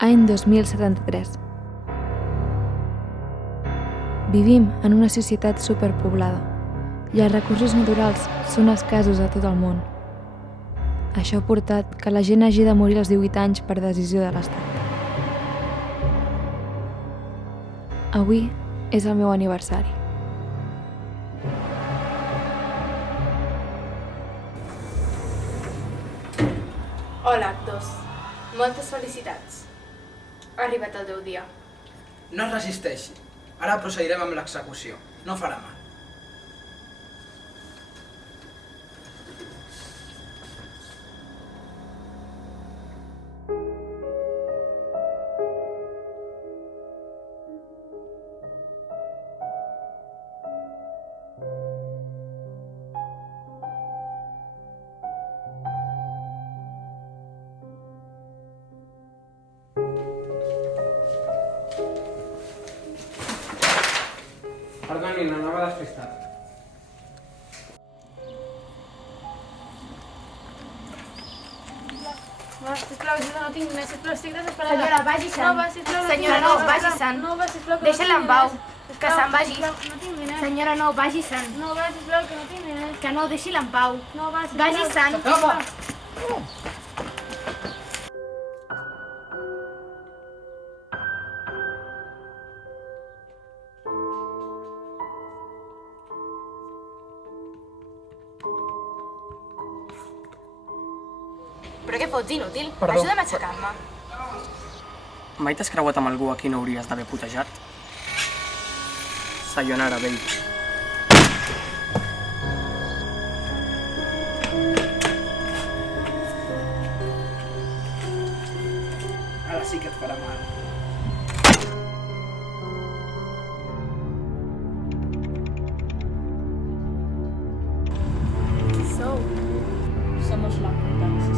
Any 2073. Vivim en una societat superpoblada i els recursos naturals són escassos a tot el món. Això ha portat que la gent hagi de morir als 18 anys per decisió de l'Estat. Avui és el meu aniversari. Hola, actors. Moltes felicitats. Ha arribat el teu dia. No es resisteixi. Ara procedirem amb l'execució. No farà mal. Perdoni, anava despistat. Sisplau, ajuda, no tinc diners, sisplau, estic desesperada. Senyora, vagi se'n. No, va, sisplau, Senyora, no, vagi se'n. No, va, sisplau, que Deixa-la en pau, que se'n vagi. Sisplau, no tinc diners. Senyora, no, vagi se'n. No, va, sisplau, que no tinc diners. Que no, deixi-la en pau. No, va, sisplau. Vagi se'n. Home! Però què fots, inútil? Perdó. Ajuda'm a aixecar-me. Mai t'has creuat amb algú a qui no hauries d'haver putejat? Sayonara, vell. Ara sí que et farà mal. Qui sou? Somos la puta.